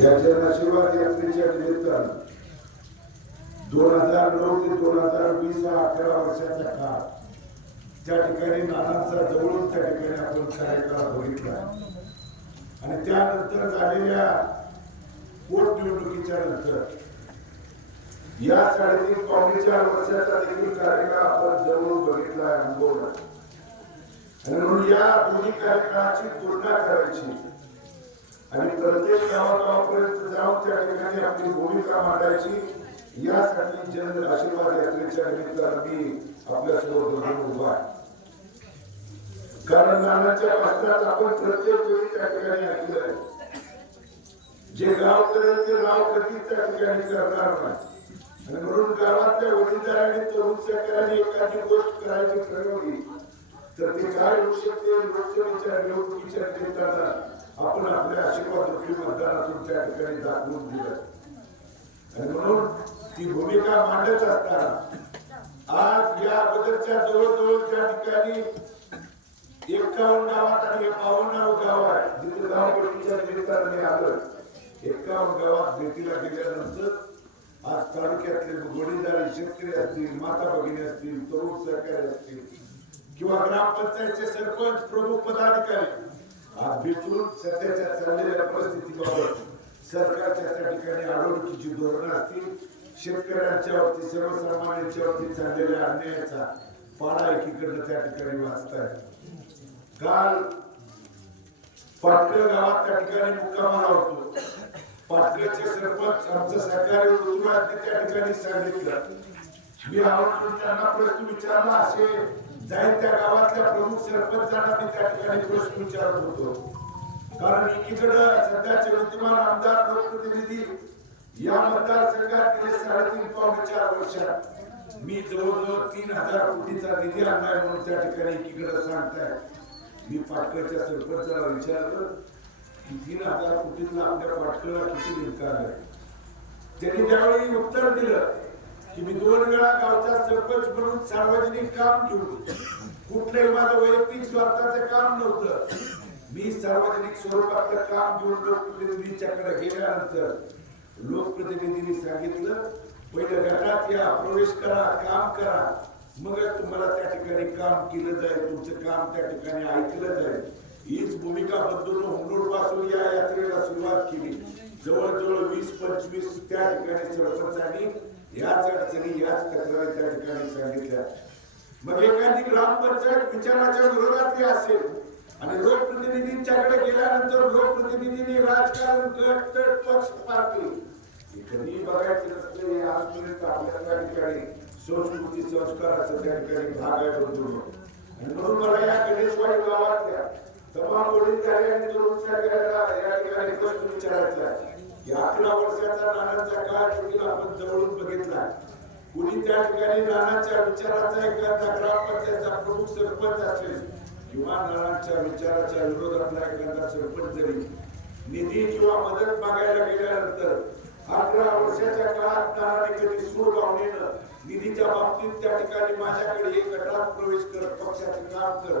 याच्या जनआशीर्वाद यात्रेच्या निमित्तानं. दोन हजार नऊ ते दोन हजार वीस हा अकरा वर्षाचा काळ. त्या ठिकाणी नानांचा जवळून त्या ठिकाणी आपण कार्यक्रम बघितला. आणि त्यानंतर झालेल्या पोटनिवडणुकीच्या नंतर या साडेतीन पावणे चार वर्षाचा देखील कार्यकाळ आपण जवळून बघितला अनुभवला. आणि म्हणून या दोन्ही कार्यकाळाची तुलना करायची. आणि प्रत्येक गावागावापर्यंत जाऊन त्या ठिकाणी आपली भूमिका मांडायची. यासाठी जन आशीर्वाद यात्रेच्या निमित्तानं मी आपल्यासोबत बरोबर उभा आहे. कारण नानाच्या पश्चात आपण प्रत्येक वेळी त्या ठिकाणी ऐकलं आहे. जे गाव करेल ते गाव कधीच त्या ठिकाणी करणार नाही. आणि म्हणून गावातल्या वडीलधाऱ्यांनी तरुण शेतकऱ्यांनी एखादी गोष्ट करायची ठरवली तर ते काय होऊ शकते लोकसभेच्या निवडणुकीच्या निमित्तानं आपण आपल्या आशीर्वाद रुपी तुमच्या ठिकाणी दाखवून दिलं आणि म्हणून ती भूमिका मांडत असताना आज या अगोदरच्या जवळजवळ त्या ठिकाणी एकावन्न गावात आणि बावन्न गाव आहे जिथे गावपट्टीच्या निमित्तानं मी आलोय एकावन्न गावात भेटीला गेल्यानंतर आज तालुक्यातले गोडीदारी शेतकरी असतील माता भगिनी असतील तरुण सहकारी असतील किंवा ग्रामपंचायतचे सरपंच प्रमुख पदाधिकारी आज भेटून सध्याच्या चाललेल्या परिस्थितीबाबत सरकारच्या त्या ठिकाणी आडवणुकीची धोरणं असतील शेतकऱ्यांच्या वरती सर्वसामान्यांच्या वरती चाललेल्या अन्यायाचा पाडा एकीकडनं त्या ठिकाणी वाचताय काल पाटकर गावात त्या ठिकाणी मुक्कामाला होतो पाटकरचे सरपंच आमचं सरकारी त्या ठिकाणी सांगितलं मी आवडून त्यांना प्रश्न विचारला असे जाईल त्या गावातल्या प्रमुख सरपंचांना मी त्या ठिकाणी प्रश्न विचारत होतो. कारण एकीकडं सध्याचे विद्यमान आमदार लोकप्रतिनिधी या मतदारसंघात गेले साडेतीन पावणे चार वर्षात मी जवळजवळ तीन हजार कोटीचा निधी आणलाय म्हणून त्या ठिकाणी एकीकडे सांगताय. मी पाटकरच्या सरपंचाला विचारलं की तीन हजार कोटीतला आपल्या पाटकरला किती निकाल आहे? त्यांनी त्यावेळी उत्तर दिलं. की मी दोन वेळा गावचा सरपंच म्हणून सार्वजनिक काम घेऊन कुठलंही माझं वैयक्तिक स्वार्थाचं काम नव्हतं. मी सार्वजनिक स्वरूपातलं काम घेऊन लोकप्रतिनिधीच्याकडे गेल्यानंतर लोकप्रतिनिधींनी सांगितलं पहिलं गटात या प्रवेश करा काम करा. मग तुम्हाला त्या ठिकाणी काम केलं जाईल तुमचं काम त्या ठिकाणी ऐकलं जाईल. हीच भूमिका बदलून हुंडूरपासून या यात्रेला सुरुवात केली. जवळजवळ वीस पंचवीस त्या ठिकाणी सरपंचांनी याच अडचणी याच तक्रारी त्या ठिकाणी सांगितल्या. मग एखादी ग्रामपंचायत विचाराच्या विरोधातली असेल आणि लोकप्रतिनिधींच्याकडे गेल्यानंतर लोकप्रतिनिधींनी राजकारण गट तट पक्ष पार्टी कधी बघायचं नसतं हे आजपर्यंत आपल्या त्या ठिकाणी संस्कृती संस्काराचं त्या ठिकाणी भाग आहे आणि म्हणून मला या गणेशवाडी गावातल्या तमाम वडीलधारी आणि तरुण या ठिकाणी प्रश्न विचारायचा आहे या अकरा वर्षाचा नानांचा काळ देखील आपण जवळून बघितला? कुणी त्या ठिकाणी नानाच्या विचाराचा एखादा ग्रामपंचायतचा प्रमुख सरपंच असेल किंवा नानांच्या विचाराच्या विरोधातला एखादा सरपंच जरी निधी किंवा मदत मागायला गेल्यानंतर अकरा वर्षाच्या काळात नानाने कधी सूर भावनेनं निधीच्या बाबतीत त्या ठिकाणी माझ्याकडे एक गटात प्रवेश करत पक्षाचे काम कर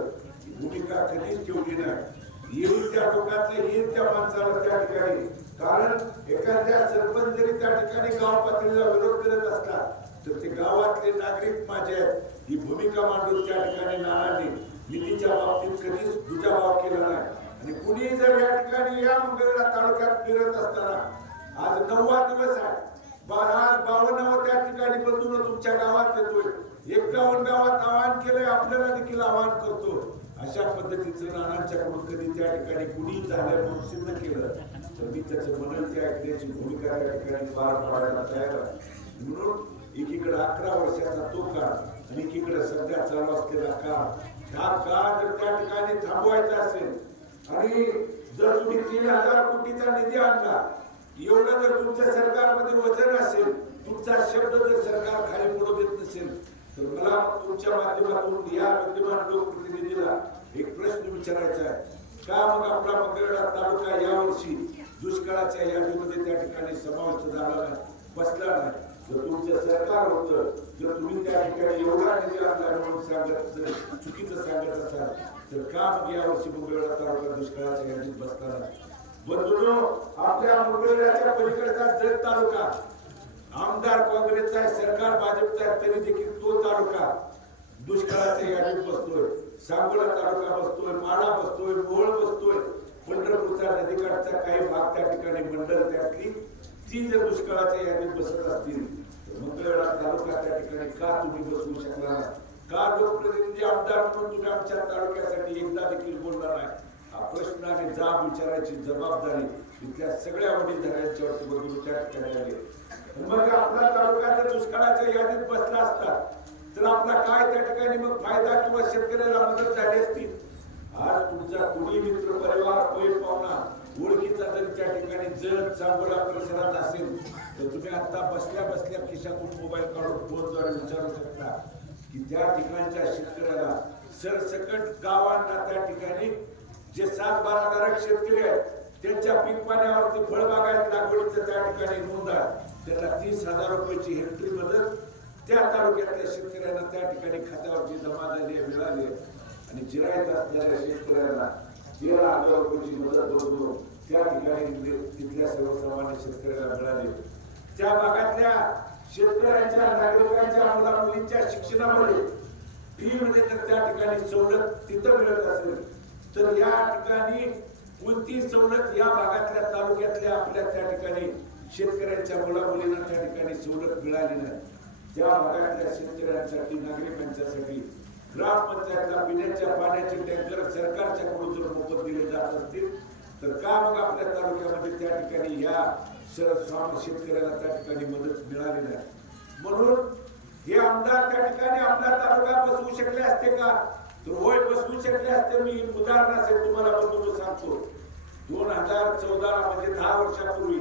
भूमिका कधीच ठेवली नाही. येऊन त्या लोकांचं येईल त्या माणसाला त्या ठिकाणी कारण एखाद्या सरपंच जरी त्या ठिकाणी गाव पातळीला विरोध करत असतात तर ते गावातले नागरिक माझे आहेत. ही भूमिका मांडून त्या ठिकाणी नानांनी निधीच्या बाबतीत कधीच दुजाभाव केला नाही. आणि कुणी जर या ठिकाणी या मंगळवेढा तालुक्यात फिरत असताना आज नववा दिवस आहे. आज बावन्नावं त्या ठिकाणी बंधून तुमच्या गावात येतोय. एकावन्न गावात आवाहन केलंय आपल्याला देखील आवाहन करतो अशा पद्धतीचं नानांच्याकडून कधी त्या ठिकाणी कुणी झालं म्हणून सिद्ध केलं. तर मी त्याचं म्हणून त्या ऐकण्याची भूमिका त्या ठिकाणी पार पाडायला तयार आहे. म्हणून एकीकडे अकरा वर्षाचा तो काळ आणि एकीकडे सध्या चालू असलेला काळ. हा काळ जर त्या ठिकाणी थांबवायचा असेल आणि जर तुम्ही तीन हजार कोटीचा निधी आणला एवढं जर तुमच्या सरकारमध्ये वजन असेल तुमचा शब्द जर सरकार खाली पडू देत नसेल तर मला तुमच्या माध्यमातून या विद्यमान लोकप्रतिनिधीला एक प्रश्न विचारायचा आहे. का मग आपला मंगळवेढा तालुका यावर्षी दुष्काळाच्या यादीमध्ये त्या ठिकाणी समाविष्ट झाला नाही बसला नाही. जर तुमचं सरकार होतं जर तुम्ही त्या ठिकाणी एवढा निधी आणला म्हणून सांगत चुकीचं सांगत असाल तर का मग यावर्षी मंगळवेढा तालुका दुष्काळाच्या यादीत बसला नाही? बंधूंनो आपल्या मुंबईच्या पलीकडचा जत तालुका आमदार काँग्रेसचा आहे सरकार भाजपचा आहे तरी देखील तो तालुका दुष्काळाच्या यादीत बसतोय. सांगोला तालुका बसतोय माडा बसतोय मोहळ बसतोय. पंढरपूरचा नदीकाठचा काही भाग त्या ठिकाणी मंडळ त्यातली ती जर दुष्काळाच्या यादीत बसत असतील मंगळवेळा तालुका त्या ठिकाणी का तुम्ही बसवू शकला नाही? का लोकप्रतिनिधी आमदार म्हणून तुम्ही आमच्या तालुक्यासाठी एकदा देखील बोलणार नाही? हा प्रश्न आणि जाब विचारायची जबाबदारी इथल्या सगळ्या वडीलधाऱ्यांच्यावरती बघून त्या ठिकाणी आले मग आपला तालुका जर दुष्काळाच्या यादीत बसला असता तर आपला काय त्या ठिकाणी मग फायदा किंवा शेतकऱ्याला मदत झाली असती? आज तुमचा कुणी मित्र परिवार कोणी पाहुणा ओळखीचा जर त्या ठिकाणी जर चांगला परिसरात असेल तर तुम्ही आता बसल्या बसल्या खिशातून मोबाईल काढून फोनद्वारे विचारू शकता की त्या ठिकाणच्या शेतकऱ्याला सरसकट गावांना त्या ठिकाणी जे सात बाराधारक शेतकरी आहेत त्यांच्या पीक पाण्यावरती फळबागायत लागवडीचं त्या ठिकाणी नोंद आहे त्यांना तीस हजार रुपयाची हेक्टरी मदत त्या तालुक्यातल्या शेतकऱ्यांना त्या ठिकाणी खात्यावरती जमा झाली आहे, मिळाली आहे. आणि जिरायत असणाऱ्या शेतकऱ्यांना तेरा हजार रुपयाची मदत बरोबर त्या ठिकाणी म्हणजे तिथल्या सर्वसामान्य शेतकऱ्याला मिळाली. त्या भागातल्या शेतकऱ्यांच्या नागरिकांच्या मुला मुलींच्या शिक्षणामध्ये फी म्हणजे तर त्या ठिकाणी सवलत तिथं मिळत असेल. तर या ठिकाणी कोणती सवलत या भागातल्या तालुक्यातल्या आपल्या त्या ठिकाणी शेतकऱ्यांच्या मुला मुलींना त्या ठिकाणी सवलत मिळाली नाही. त्या भागातल्या शेतकऱ्यांसाठी नागरिकांच्यासाठी ग्रामपंचायतला पिण्याच्या पाण्याचे टँकर सरकारच्या कडून जर मोफत दिले जात असतील तर का मग आपल्या तालुक्यामध्ये त्या ठिकाणी या सर्वसामान्य शेतकऱ्याला त्या ठिकाणी मदत मिळाली नाही? म्हणून हे आमदार त्या ठिकाणी आपला तालुका बसवू शकले असते का? तर होय बसवू शकले असते. मी उदाहरणासाठी तुम्हाला बघून सांगतो. दोन हजार चौदा म्हणजे दहा वर्षापूर्वी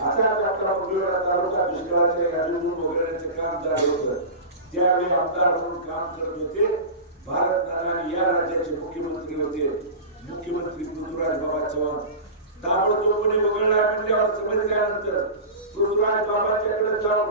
आता आपला तालुका दुष्काळाच्या यादीतून वगैरेचं काम झालं होतं. त्यावेळी आमदार म्हणून काम करत होते भारत नारायण या राज्याचे मुख्यमंत्री होते. मुख्यमंत्री पृथ्वीराज बाबा चव्हाण. ताबडतोबपणे वगळला म्हणल्यावर समजल्यानंतर पृथ्वीराज बाबाच्याकडे जाऊन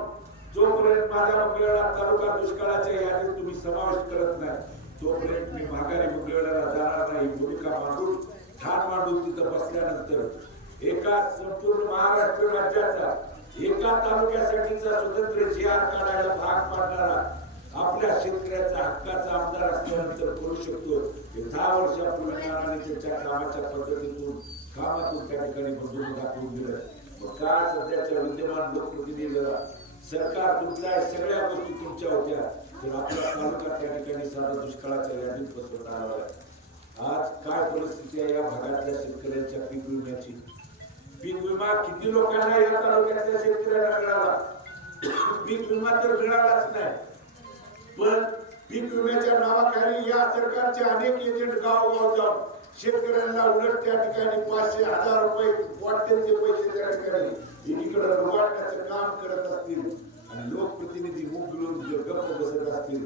जोपर्यंत माझ्या मंगळवेढा तालुका दुष्काळाच्या यादीत तुम्ही समावेश करत नाही तोपर्यंत मी माघारी मंगळवेढ्याला जाणार नाही भूमिका मांडून ठाण मांडून तिथं बसल्यानंतर एका संपूर्ण महाराष्ट्र राज्याचा एका तालुक्यासाठीचा स्वतंत्र जी आर काढायला भाग पाडणारा आपल्या शेतकऱ्याचा हक्काचा आमदार असल्यानंतर करू शकतो. हे दहा वर्षापूर्वी आणि त्यांच्या कामाच्या पद्धतीतून कामातून त्या ठिकाणी बदलून दाखवून दिलं. मग का सध्याच्या विद्यमान लोकप्रतिनिधीला सरकार तुमच्या सगळ्या गोष्टी तुमच्या होत्या. तर आपला तालुका त्या ठिकाणी साधा दुष्काळाच्या यादीत बसवत आला. आज काय परिस्थिती आहे या भागातल्या शेतकऱ्यांच्या पीक विम्याची? पीक विमा किती लोकांना या तालुक्यातल्या शेतकऱ्यांना मिळाला? पीक विमा तर मिळालाच नाही. पण पीक विम्याच्या नावाखाली या सरकारचे अनेक एजंट गावोगाव जाऊन शेतकऱ्यांना उलट त्या ठिकाणी पाचशे हजार रुपये वाटतील ते पैसे त्या ठिकाणी एकीकडे लुबाडण्याचं काम करत असतील आणि लोकप्रतिनिधी मुख जर गप्प बसत असतील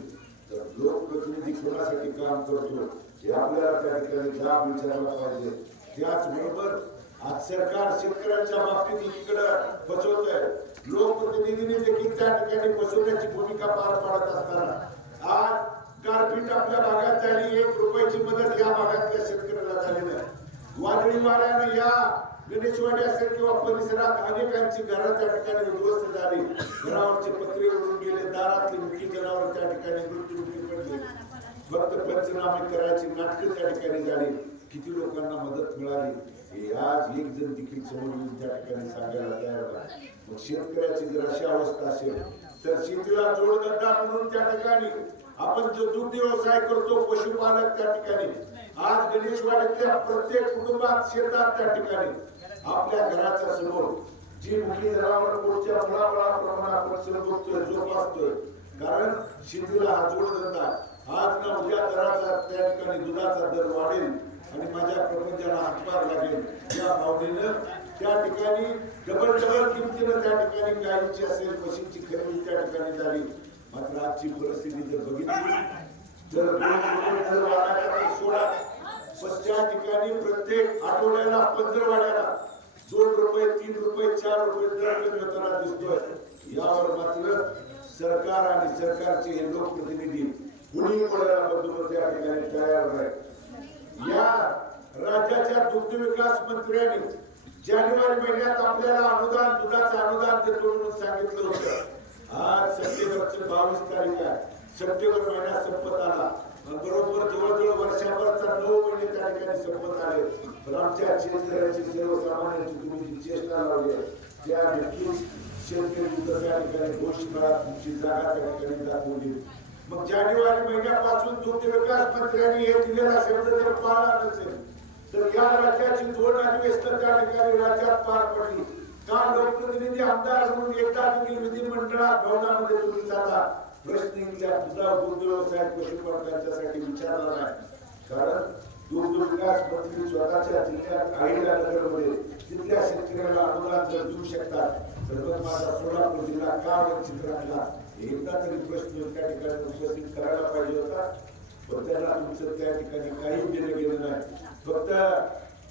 तर लोकप्रतिनिधी कोणासाठी काम करतो हे आपल्याला त्या ठिकाणी जाब विचारला पाहिजे. त्याचबरोबर आज सरकार शेतकऱ्यांच्या बाबतीत एकीकडे फसवत आहे लोकप्रतिनिधीने देखील त्या ठिकाणी बसवण्याची भूमिका पार पाडत असताना आज गारपीट आपल्या भागात झाली एक रुपयाची मदत या भागातल्या शेतकऱ्याला झाली नाही. वादळी वाऱ्याने या गणेशवाडी असेल किंवा परिसरात अनेकांची घरं त्या ठिकाणी उद्ध्वस्त झाली. घरावरचे पत्रे उडून गेले दारातली मुख्य जनावर त्या ठिकाणी मृत्यूमुखी पडले. फक्त पंचनामे करायची नाटकं त्या ठिकाणी झाली. किती लोकांना मदत मिळाली. हे आज एक जण देखील समोर येऊन त्या ठिकाणी सांगायला तयार नाही मग शेतकऱ्याची जर अशी अवस्था असेल तर शेतीला जोडधंदा म्हणून त्या ठिकाणी आपण जो दुग्ध व्यवसाय करतो पशुपालक त्या ठिकाणी. आज गणेशवाडीतल्या प्रत्येक कुटुंबात शेतात त्या ठिकाणी. आपल्या घराच्या समोर जी मुख्य जनावर पुढच्या मुलामुळाप्रमाणे आपण सरबोधतोय जोपासतोय. कारण शेतीला हा जोडधंदा आज ना उद्या दराचा त्या ठिकाणी दुधाचा दर वाढेल. आणि माझ्या प्रपंचाला हातभार लागेल. या भावनेनं त्या ठिकाणी डबल डबल किमतीनं त्या ठिकाणी गायीची असेल म्हशीची खरेदी त्या ठिकाणी झाली. मात्र आजची परिस्थिती जर बघितली तर वाढायला सोडा ठिकाणी प्रत्येक आठवड्याला पंधरवाड्याला दोन रुपये तीन रुपये चार रुपये दर कमी होताना दिसतोय. यावर मात्र सरकार आणि सरकारचे हे लोकप्रतिनिधी कुणी पडायला बदलून त्या ठिकाणी तयार आहे या राज्याच्या दुग्ध विकास मंत्र्यांनी जानेवारी महिन्यात आपल्याला अनुदान दुधाचं अनुदान देतो म्हणून सांगितलं होतं. आज सप्टेंबरचे बावीस तारीख आहे. सप्टेंबर महिना संपत आला. बरोबर जवळजवळ वर्षभरचा नऊ महिने त्या ठिकाणी संपत आले. पण आमच्या शेतकऱ्याची सर्वसामान्यांची तुम्ही चेष्टा लावली आहे, त्या नक्कीच शेतकरी कुठं त्या ठिकाणी घोषणा तुमची जागा त्या ठिकाणी दाखवली. मग जानेवारी महिन्यापासून दुग्ध विकास मंत्र्यांनी हे दिलेला शब्द जर पाळला नसेल तर या राज्याची दोन अधिवेशन त्या ठिकाणी राज्यात पार पडली. का लोकप्रतिनिधी आमदार म्हणून एकदा देखील विधिमंडळात भवनामध्ये तुम्ही जाता? प्रश्न इथल्या दुधा दुग्ध व्यवसायात पशुपालकांच्यासाठी विचारला नाही कारण दुग्ध स्वतःच्या जिल्ह्यात नगरमध्ये तिथल्या शेतकऱ्याला अनुदान जर देऊ शकतात तर मग माझा सोलापूर जिल्हा का वंचित राहिला एकदा तरी प्रश्न त्या ठिकाणी उपस्थित करायला पाहिजे होता पण तुमचं त्या ठिकाणी काही देणं गेलं नाही फक्त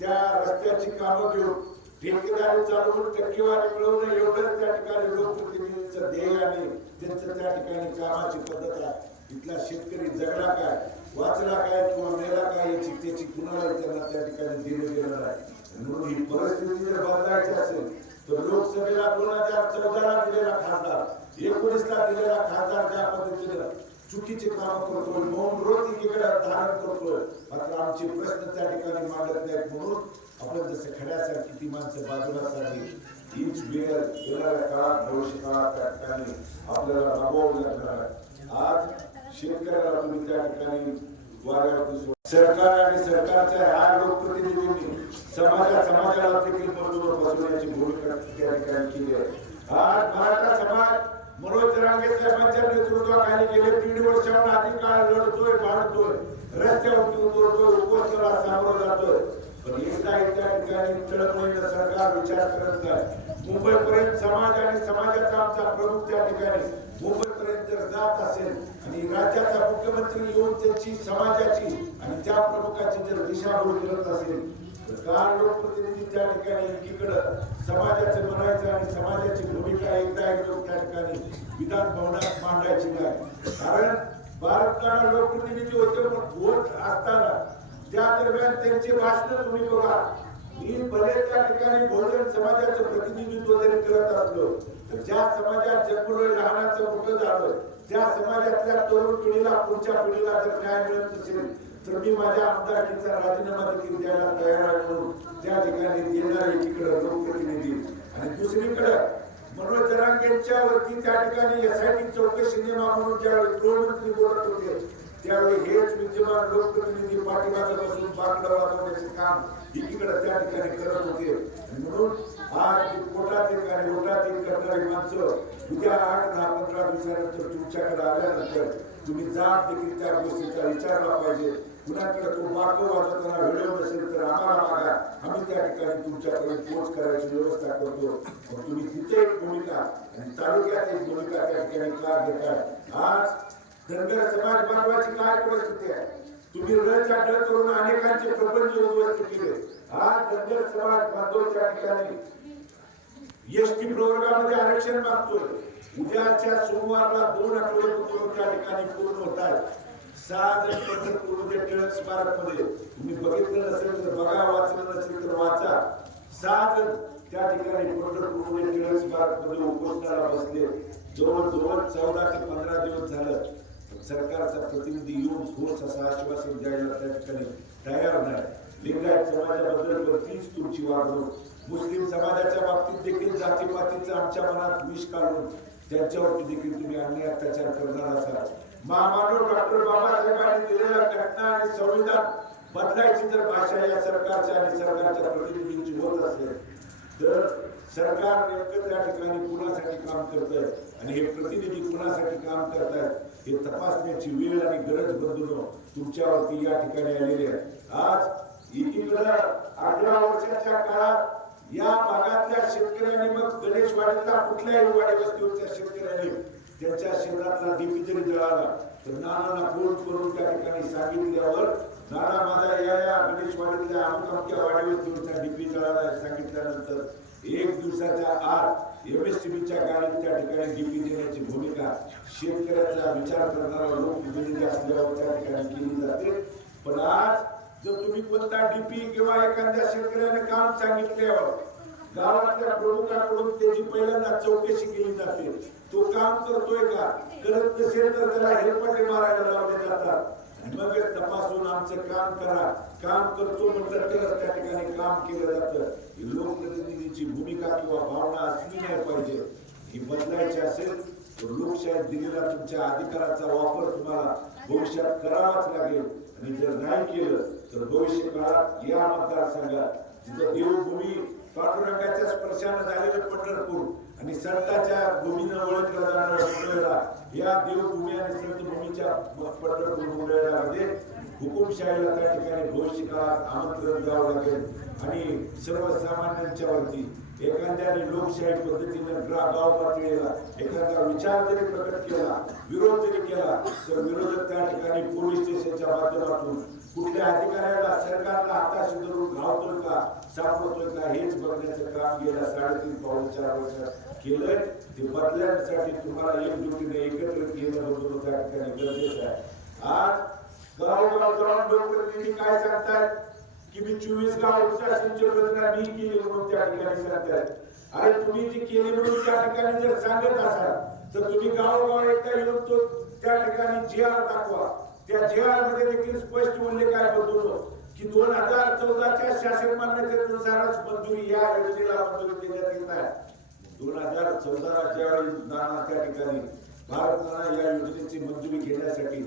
त्या रस्त्याची कामं घेऊन ठेकेदारी चालवून टक्केवारी मिळवणं एवढंच त्या ठिकाणी लोकप्रतिनिधींचं ध्येय आणि त्यांचं त्या ठिकाणी कामाची पद्धत आहे इथला शेतकरी जगला काय वाचला काय किंवा मेला काय याची त्याची कुणाला त्यांना त्या ठिकाणी दिलं गेलं नाही म्हणून ही परिस्थिती जर बदलायची असेल तर लोकसभेला कोणाच्या चौदाला दिलेला खासदार एकोणीसला दिलेला खासदार ज्या पद्धतीनं चुकीचे काम करतोय मौन व्रत एकीकडे धारण करतोय मात्र आमचे प्रश्न त्या ठिकाणी मांडत नाहीत म्हणून आपण जसं खड्यासारखी ती माणसं बाजूला सारली हीच वेळ येणाऱ्या काळात भविष्य काळात त्या ठिकाणी आपल्याला राबवावं लागणार आहे आज शेतकऱ्याला तुम्ही त्या ठिकाणी सरकार आणि सरकारच्या ह्या लोकप्रतिनिधींनी समाजा समाजाला देखील बरोबर बसवण्याची भूमिका त्या ठिकाणी केली आहे. आज मराठा समाज मनोज रांगे साहेबांच्या नेतृत्वाखाली गेले दीड वर्षाहून अधिक काळ लढतोय भांडतोय रस्त्यावरती उतरतोय उपोषणाला सामोरं जातोय. पण एकदा त्या ठिकाणी तळमळीनं सरकार विचार करत नाही. मुंबईपर्यंत समाज आणि समाजाचा आमचा प्रमुख त्या ठिकाणी. मुंबई पर्यंत जर जात असेल आणि राज्याचा मुख्यमंत्री येऊन त्यांची समाजाची आणि त्या प्रमुखाची जर दिशाभूल करत असेल तर काल लोकप्रतिनिधी त्या ठिकाणी एकीकडं समाजाचं म्हणायचं आणि समाजाची भूमिका एकदा एक त्या ठिकाणी विधान भवनात मांडायची नाही. कारण भारताला लोकप्रतिनिधी होते पण वोट असताना त्या दरम्यान त्यांची भाषण तुम्ही बघा. मी भले त्या ठिकाणी बहुजन समाजाचं प्रतिनिधित्व जरी करत असलो तर ज्या समाजात जन्मलोय लहानाचं मोठं झालं ज्या समाजातल्या तरुण पिढीला पुढच्या पिढीला जर न्याय मिळत असेल तर मी माझ्या आमदारकीचा राजीनामा देखील द्यायला तयार आहे म्हणून त्या ठिकाणी देणार एकीकडे लोकप्रतिनिधी. आणि दुसरीकडे मनोज जरांगेंच्या वरती त्या ठिकाणी एस आय टी चौकशी नियमा म्हणून ज्यावेळी गृहमंत्री बोलत होते त्यावेळी हेच विद्यमान लोकप्रतिनिधी पाठीमागे बसून पाकडं वाजवण्याचे काम एकीकडे त्या ठिकाणी करत होते. म्हणून आज पोटात आणि ओटात करणारी माणसं उद्या आठ दहा पंधरा दिवसानंतर तुमच्याकडे आल्यानंतर तुम्ही जात देखील त्या गोष्टीचा विचारला पाहिजे. कुणाकडे तो मार्ग वाजवताना व्हिडिओ नसेल तर आम्हाला मागा. आम्ही त्या ठिकाणी तुमच्याकडे पोच करायची व्यवस्था करतो. पण तुम्ही तिथे एक भूमिका आणि तालुक्यात एक भूमिका त्या ठिकाणी का घेताय? आज धनगर समाज बांधवाची काय परिस्थिती आहे? तुम्ही रच करून अनेकांचे प्रपंच उद्ध्वस्त केले. धनगर समाज एसटी प्रवर्गामध्ये आरक्षण मागतोय. उद्याच्या सोमवारला दोन आठवड्यापूर्वी त्या ठिकाणी पूर्ण होत आहेत सहा जण पंढरपूरमध्ये टिळक स्मारकमध्ये तुम्ही बघितलं नसेल तर बघा वाचलं नसेल तर वाचा. सहा जण त्या ठिकाणी पंढरपूरमध्ये टिळक स्मारक बसले. जवळजवळ चौदा ते पंधरा दिवस झालं. सरकारचा प्रतिनिधी येऊन ठोस असं आश्वासन द्यायला त्या ठिकाणी तयार नाही. लिंगायत समाजाबद्दल पण तीच तुमची वागणूक मुस्लिम समाजाच्या बाबतीत देखील जातीपातीचं आमच्या मनात विष काढून त्यांच्यावरती देखील तुम्ही अन्याय अत्याचार करणार असाल. महामानव डॉक्टर बाबासाहेबांनी दिलेल्या घटना आणि संविधान बदलायची जर भाषा या सरकारच्या आणि सरकारच्या प्रतिनिधींची होत असेल. तर सरकार नेमकं त्या ठिकाणी कुणासाठी काम करत आणि हे प्रतिनिधी कुणासाठी काम करत हे तपासण्याची वेळ आणि गरज बदलून तुमच्यावरती या ठिकाणी आलेली आहे. आज एकीकडं अठरा वर्षाच्या काळात या भागातल्या शेतकऱ्यांनी मग गणेशवाडीतला कुठल्याही वाडी वस्तीवरच्या शेतकऱ्यांनी त्यांच्या शेतातला डीपी जरी जळाला तर नानांना फोन करून त्या ठिकाणी सांगितल्यावर नाना माझा या या गणेशवाडीतल्या अमुक अमक्या वाडी वस्तीवरचा डीपी जळाला सांगितल्यानंतर एक दिवसाच्या आत एमएससीबीच्या गाडीत त्या ठिकाणी डीपी देण्याची भूमिका शेतकऱ्याचा विचार करणारा लोकप्रतिनिधी असल्यावर त्या ठिकाणी केली जाते. पण आज जर तुम्ही कोणता डीपी किंवा एखाद्या शेतकऱ्याने काम सांगितल्यावर गावातल्या प्रमुखाकडून त्याची पहिल्यांदा चौकशी केली जाते. तो काम करतोय का? करत नसेल तर त्याला हेलपाटे मारायला लावले जातात. मग तपासून आमचं काम करा. काम करतो म्हटलं तरच त्या ठिकाणी काम केलं जातं. लोकप्रतिनिधी तुमची भूमिका किंवा भावना असली नाही पाहिजे. ही बदलायची असेल तर लोकशाहीत दिलेला तुमच्या अधिकाराचा वापर तुम्हाला भविष्यात करावाच लागेल. आणि जर नाही केलं तर भविष्य काळात या मतदारसंघात जिथं देवभूमी पाठुरंगाच्या स्पर्शानं झालेलं पंढरपूर आणि संताच्या भूमीनं ओळखलं जाणारं मंगळवेढा या देवभूमी आणि संतभूमीच्या पंढरपूर मंगळवेढ्यामध्ये हुकुमशाहीला त्या ठिकाणी भविष्य आमंत्रण द्यावं लागेल. आणि सर्वसामान्यांच्या वरती एखाद्याने लोकशाही पद्धतीनं गाव पातळीला एखादा विचार जरी प्रकट केला विरोध जरी केला तर विरोधक त्या ठिकाणी पोलीस स्टेशनच्या माध्यमातून कुठल्या अधिकाऱ्याला सरकारला आता सुधारून घावतोय का सापडतोय का हेच बघण्याचं काम गेल्या साडेतीन पाऊन चार वर्षात केलंय. ते बदलण्यासाठी तुम्हाला एकजुटीने एकत्रित येणं त्या ठिकाणी गरजेचं आहे. आज गावोगाव जाऊन लोकप्रतिनिधी काय सांगतायत की मी चोवीस गाव उपसा सिंचन मी केली म्हणून त्या ठिकाणी सांगतायत अरे तुम्ही ती केली म्हणून त्या ठिकाणी जर सांगत असाल तर तुम्ही गावोगाव एकदा येऊन तो त्या ठिकाणी जे आर दाखवा. त्या जे आरमध्ये देखील स्पष्ट म्हणजे काय बघतो की दोन हजार चौदाच्या शासन मान्यतेनुसारच मंजुरी या योजनेला मंजुरी देण्यात येत आहे. दोन हजार चौदा ज्यावेळी त्या ठिकाणी भारत या योजनेची मंजुरी घेण्यासाठी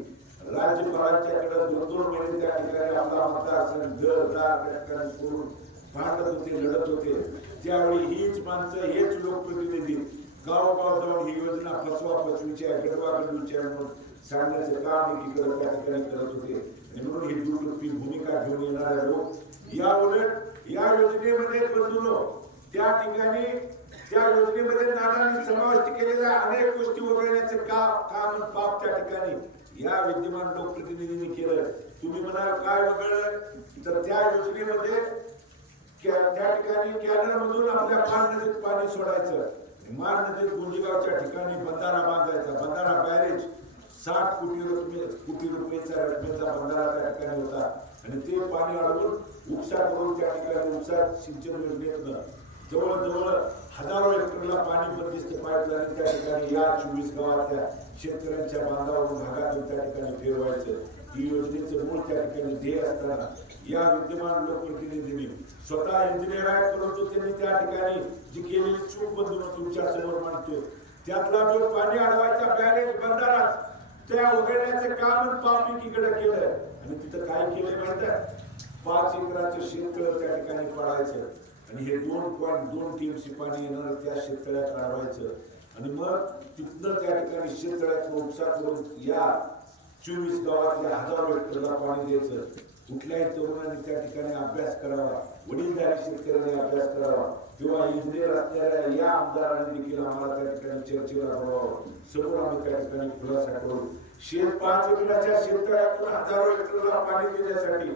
राज्यपालांच्याकडे दोन दोन महिने त्या ठिकाणी आपला मतदारसंघ घरदार त्या ठिकाणी सोडून भांडत होते लढत होते. त्यावेळी हीच माणसं हेच लोकप्रतिनिधी गावोगाव जाऊन ही योजना फसवा फसवीची आहे गडवा गडवीची आहे म्हणून सांगण्याचं काम एकीकडे त्या ठिकाणी करत होते. आणि म्हणून ही दुर्लक्षी भूमिका घेऊन येणारे लोक या उलट या योजनेमध्ये बंधूनो त्या ठिकाणी त्या योजनेमध्ये नानांनी समाविष्ट केलेल्या अनेक गोष्टी वगळण्याचे का काम पाप त्या ठिकाणी या विद्यमान लोकप्रतिनिधीने केलं. तुम्ही म्हणाल काय वगळलं? तर त्या योजनेमध्ये त्या ठिकाणी कॅनल मधून आपल्या माळ नदीत पाणी सोडायचं. माळ नदीत गुंजीगावच्या ठिकाणी बंधारा बांधायचा. बंधारा बॅरेज साठ कोटी रुपये कोटी रुपयेचा रकमेचा बंधारा त्या ठिकाणी होता. आणि ते पाणी अडवून उपसा करून त्या ठिकाणी उपसा सिंचन योजनेतनं जवळजवळ हजारो हेक्टरला पाणी बंदिस्त पाईपलाईन त्या ठिकाणी या चोवीस गावातल्या शेतकऱ्यांच्या बांधावरून भागातून त्या ठिकाणी फिरवायचं. ही योजनेचं मूळ त्या ठिकाणी ध्येय असताना या विद्यमान लोकप्रतिनिधींनी स्वतः इंजिनियर आहेत परंतु त्यांनी त्या ठिकाणी जी केलेली चूक बंधून तुमच्यासमोर मांडतो त्यातला जो पाणी अडवायचा बॅरेज बंधारात त्या उघडण्याचं काम पाप केलं केलंय. आणि तिथं काय केलं माहिती पाच एकराचं शेततळं त्या ठिकाणी पडायचं. आणि हे दोन पॉईंट दोन टीएमसी पाणी येणार त्या शेततळ्यात अडवायचं आणि मग तिथनं त्या ठिकाणी शेततळ्यात उपचार करून या चोवीस गावातल्या हजारो हेक्टरला पाणी द्यायचं. कुठल्याही तरुणांनी त्या ठिकाणी अभ्यास करावा वडीलधारी शेतकऱ्यांनी अभ्यास करावा किंवा इंजिनियर असणाऱ्या या आमदारांनी देखील आम्हाला त्या ठिकाणी चर्चेला बोलावं. समोर आम्ही त्या ठिकाणी खुलासा करू. शेत पाच एकराच्या शेतकऱ्यातून हजारो हेक्टरला पाणी देण्यासाठी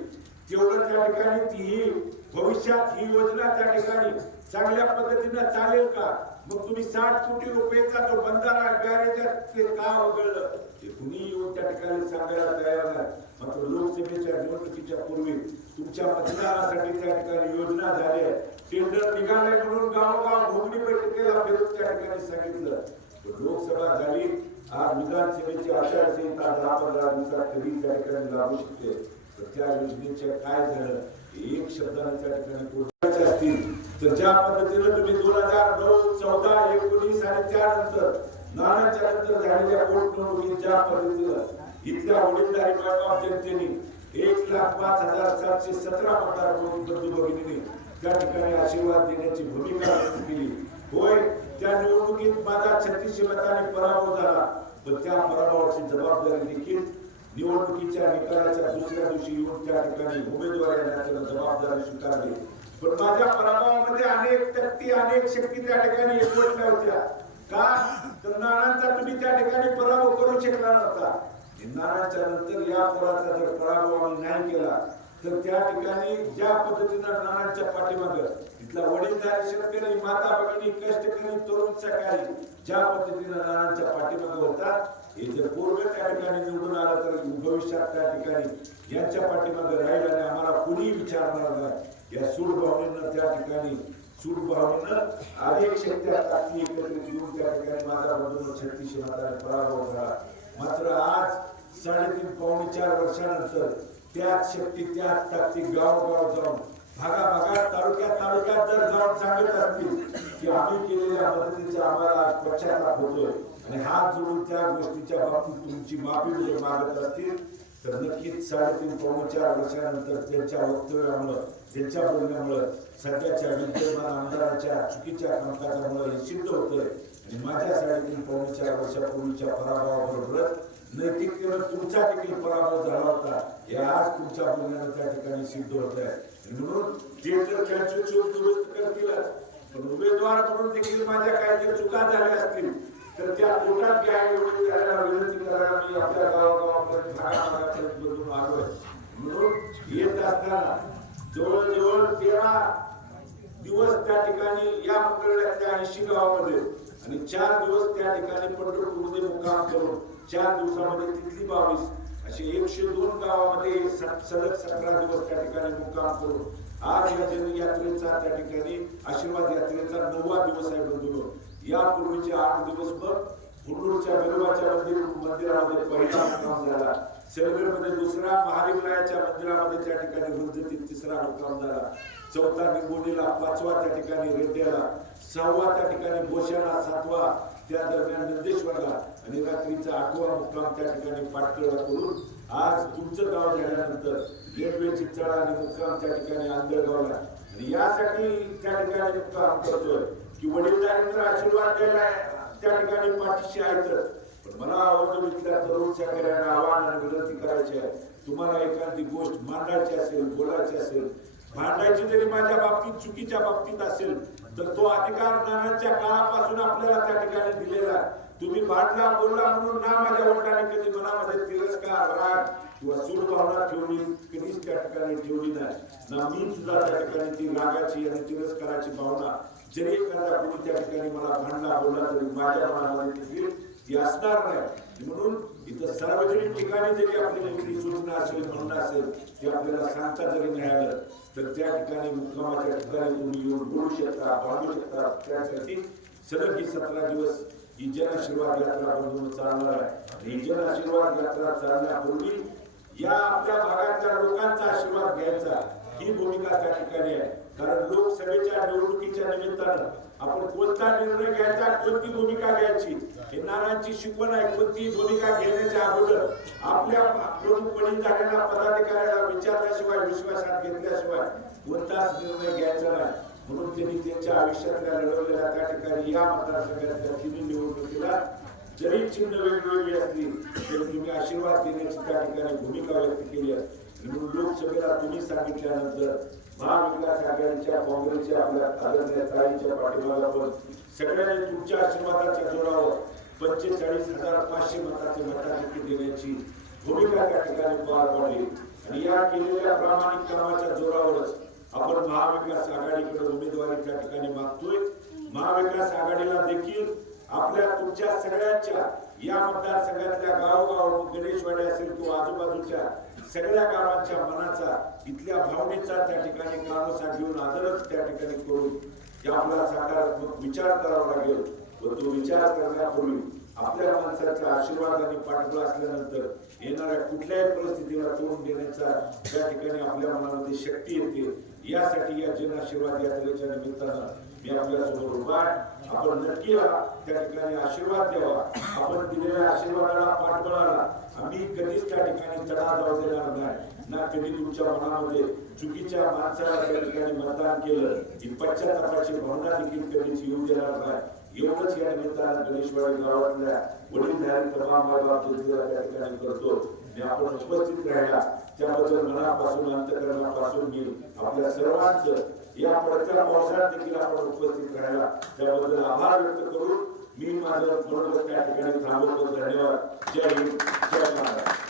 तेवढं त्या ठिकाणी तीही भविष्यात ही योजना त्या ठिकाणी चांगल्या पद्धतीनं चालेल का? मग तुम्ही साठ कोटी रुपयेचा जो बंधारा बॅरेज ते का वगळलं? ते कुणी येऊन त्या ठिकाणी सांगायला तयार नाही. मात्र लोकसभेच्या निवडणुकीच्या पूर्वी तुमच्या मतदानासाठी त्या ठिकाणी योजना झाल्या टेंडर निघाले म्हणून गावोगाव भोगणी बैठकीला फिरून त्या ठिकाणी सांगितलं. लोकसभा झाली. आज विधानसभेची आचारसंहिता दहा पंधरा दिवसात कधी त्या ठिकाणी लागू शकते? तर त्या योजनेचे काय झालं? एक शब्दाने ठिकाणी पोहोचायचे असतील. तर ज्या पद्धतीनं तुम्ही दोन हजार नऊ चौदा एकोणीस आणि त्यानंतर नानाच्या नंतर झालेल्या पोटनिवडणुकीत ज्या पद्धतीनं इथल्या वडीलधारी मायबाप जनतेने एक लाख पाच हजार सातशे सतरा मतदार करून बंधू भगिनीने त्या ठिकाणी आशीर्वाद देण्याची भूमिका व्यक्त केली. होय त्या निवडणुकीत माझा छत्तीसशे मताने पराभव झाला. पण त्या पराभवाची जबाबदारी देखील निवडणुकीच्या निकालाच्या दुसऱ्या दिवशी येऊन त्या ठिकाणी उमेदवार येण्याची जबाबदारी स्वीकारली. पण माझ्या पराभवामध्ये अनेक शक्ती अनेक शक्ती त्या ठिकाणी एकवटल्या होत्या. का? तर नानांचा तुम्ही त्या ठिकाणी पराभव करू शकणार नव्हता. नानांच्या नंतर या पोराचा जर पराभव आम्ही नाही केला तर त्या ठिकाणी ज्या पद्धतीनं नानांच्या पाठीमाग इथला वडीलधारी शेतकरी माता भगिनी कष्टकरी तरुण सकाळी ज्या पद्धतीनं नानांच्या पाठीमाग होता हे जर पूर्ण त्या ठिकाणी निवडून आलं तर भविष्यात त्या ठिकाणी यांच्या पाठीमागे राहील आणि आम्हाला कुणी विचारणार नाही. या सूड भावनेनं त्या ठिकाणी सूट भावनेनं अनेक शक्त्या ताकदी एकत्रित येऊन त्या ठिकाणी माझा बंधू छत्तीसशे मताने पराभव झाला. मात्र आज साडेतीन पावणे चार वर्षानंतर त्याच शक्ती त्याच ताकदी गावोगाव जाऊन भागा भागात तालुक्यात तालुक्यात जर जाऊन सांगत असतील की आम्ही केलेल्या मदतीचा आम्हाला पश्चाताप होतोय. आणि हात जोडून त्या गोष्टीच्या बाबतीत तुमची माफी जर मागत असतील तर नक्कीच साडेतीन पावणे चार वर्षानंतर त्यांच्या वक्तव्यामुळं त्यांच्या बोलण्यामुळं सध्याच्या विद्यमान आमदारांच्या चुकीच्या कामकाजामुळे हे सिद्ध होतंय. आणि माझ्या साडेतीन पावणे चार वर्षापूर्वीच्या पराभवाबरोबरच नैतिकतेनं तुमचा देखील पराभव झाला होता. हे आज तुमच्या बोलण्यानं त्या ठिकाणी सिद्ध होत आहे म्हणून ते तर त्यांची चूक दुरुस्त करतीलच. पण उमेदवार म्हणून देखील माझ्या काही जर चुका झाल्या असतील. तर त्या कोर्टात घ्या एवढी करायला विनंती करायला मी आपल्या गावागावापर्यंत भागाभागापर्यंत बदलून आलोय. म्हणून येत असताना जवळजवळ तेरा दिवस त्या ठिकाणी या मंडळातल्या ऐंशी गावामध्ये आणि चार दिवस त्या ठिकाणी पंढरपूरमध्ये मुक्काम करून चार दिवसामध्ये तिथली बावीस असे एकशे दोन गावामध्ये सलग सतरा दिवस त्या ठिकाणी मुक्काम करून आज या जनयात्रेचा त्या ठिकाणी आशीर्वाद यात्रेचा नववा दिवस आहे बंधू यापूर्वीचे आठ दिवस भर हुंडूरच्या बिरोबाच्या मंदिर मंदिरामध्ये पहिला मुक्काम झाला. सेलगडमध्ये दुसरा महाविनायाच्या मंदिरामध्ये त्या ठिकाणी वृद्धतीत तिसरा मुक्काम झाला. चौथा निंबोनीला पाचवा त्या ठिकाणी रेड्याला सहावा त्या ठिकाणी बोशाला सातवा त्या दरम्यान नंदेश्वरला आणि रात्रीचा आठवा मुक्काम त्या ठिकाणी पाटकळला करून आज तुमचं गाव झाल्यानंतर गेटवे चिंचाळा आणि मुक्काम त्या ठिकाणी आंधळगावला. आणि यासाठी त्या ठिकाणी मुक्काम करतोय. की वडीलधाऱ्यांना आशीर्वाद द्यायला त्या ठिकाणी पाठीशी आहेत पण मला आवडतं इथल्या तरुण शेतकऱ्यांना आव्हान आणि विनंती करायची आहे. तुम्हाला एखादी गोष्ट मांडायची असेल बोलायची असेल भांडायची जरी माझ्या बाबतीत चुकीच्या बाबतीत असेल तर तो अधिकार नानाच्या काळापासून आपल्याला त्या ठिकाणी दिलेला तुम्ही भांडला बोलला म्हणून ना माझ्या वडिलांनी कधी मनामध्ये तिरस्कार राग किंवा सूड भावना ठेवली कधीच त्या ठिकाणी ठेवली नाही. ना मी सुद्धा त्या ठिकाणी ती रागाची आणि तिरस्काराची भावना जरी एखादा कोणी त्या ठिकाणी मला भांडला बोलला तरी माझ्या मनामध्ये देखील ती असणार नाही. म्हणून इथं सार्वजनिक ठिकाणी जरी आपली कुठली सूचना असेल म्हणणं असेल ते आपल्याला सांगता जरी मिळालं तर त्या ठिकाणी मुक्कामाच्या ठिकाणी तुम्ही येऊन बोलू शकता भांडू शकता. त्यासाठी सलग ही सतरा दिवस ही जन आशीर्वाद यात्रा म्हणून चालणार आहे. ही जन आशीर्वाद यात्रा चालण्यापूर्वी या आपल्या भागातल्या लोकांचा आशीर्वाद घ्यायचा. ही भूमिका त्या ठिकाणी आहे. कारण लोकसभेच्या निवडणुकीच्या निमित्तानं आपण कोणता निर्णय घ्यायचा कोणती भूमिका घ्यायची हे नानांची शिकवण आहे. कोणती भूमिका घेण्याच्या अगोदर आपल्या प्रमुख वडीलधाऱ्यांना पदाधिकाऱ्याला विचारल्याशिवाय विश्वासात घेतल्याशिवाय कोणताच निर्णय घ्यायचा नाही. म्हणून त्यांनी त्यांच्या आयुष्यातल्या लढवलेल्या त्या ठिकाणी या मतदारसंघातल्या तिन्ही निवडणुकीला जरी चिन्ह वेगवेगळी असली आशीर्वाद देण्याची त्या ठिकाणी भूमिका व्यक्त केली आहे. म्हणून लोकसभेला तुम्ही सांगितल्यानंतर महाविकास आघाडीच्या काँग्रेसच्या आपल्या आदरणीय ताईंच्या पाठिंबाला पण सगळ्यांनी तुमच्या आशीर्वादाच्या जोरावर पंचेचाळीस हजार पाचशे मताचे मताधिक्य देण्याची भूमिका त्या ठिकाणी पार पाडली. आणि या केलेल्या प्रामाणिक कामाच्या जोरावरच आपण महाविकास आघाडीकडे उमेदवारी त्या ठिकाणी मागतोय. महाविकास आघाडीला देखील आपल्या तुमच्या सगळ्यांच्या या मतदारसंघातल्या गावोगाव गणेशवाडी असेल किंवा आजूबाजूच्या सगळ्या गावांच्या मनाचा इथल्या भावनेचा त्या ठिकाणी कानोसा घेऊन आदरच त्या ठिकाणी करून की सकारात्मक विचार करावा लागेल व तो विचार करण्यापूर्वी आपल्या माणसाच्या आशीर्वादाने पाठबळ असल्यानंतर येणाऱ्या कुठल्याही परिस्थितीला तोंड देण्याचा त्या ठिकाणी आपल्या मनामध्ये शक्ती येते यासाठी या जन आशीर्वाद यात्रेच्या निमित्तानं मी आपल्यासमोर उभा आहे. आपण नक्की त्या ठिकाणी आशीर्वाद द्यावा. आपण दिलेल्या आशीर्वादाला पाठबळाला आम्ही कधीच त्या ठिकाणी तडा जाऊ देणार नाही. ना कधी तुमच्या मनामध्ये चुकीच्या माणसाला त्या ठिकाणी मतदान केलं ही पश्चातापाची भावना देखील कधीच येऊ देणार नाही. एवढंच या निमित्तानं गणेशवाडी गावातल्या वडीलधारी तमाम बाबा त्या ठिकाणी करतो. आणि आपण उपस्थित राहिला त्याबद्दल मनापासून अंतकरणापासून मी आपल्या सर्वांचं या पडत्या पावसाळ्यात देखील आपण उपस्थित राहिला त्याबद्दल आभार व्यक्त करून मी माझं मनोगत त्या ठिकाणी थांबवतो. धन्यवाद. जय हिंद. जय महाराज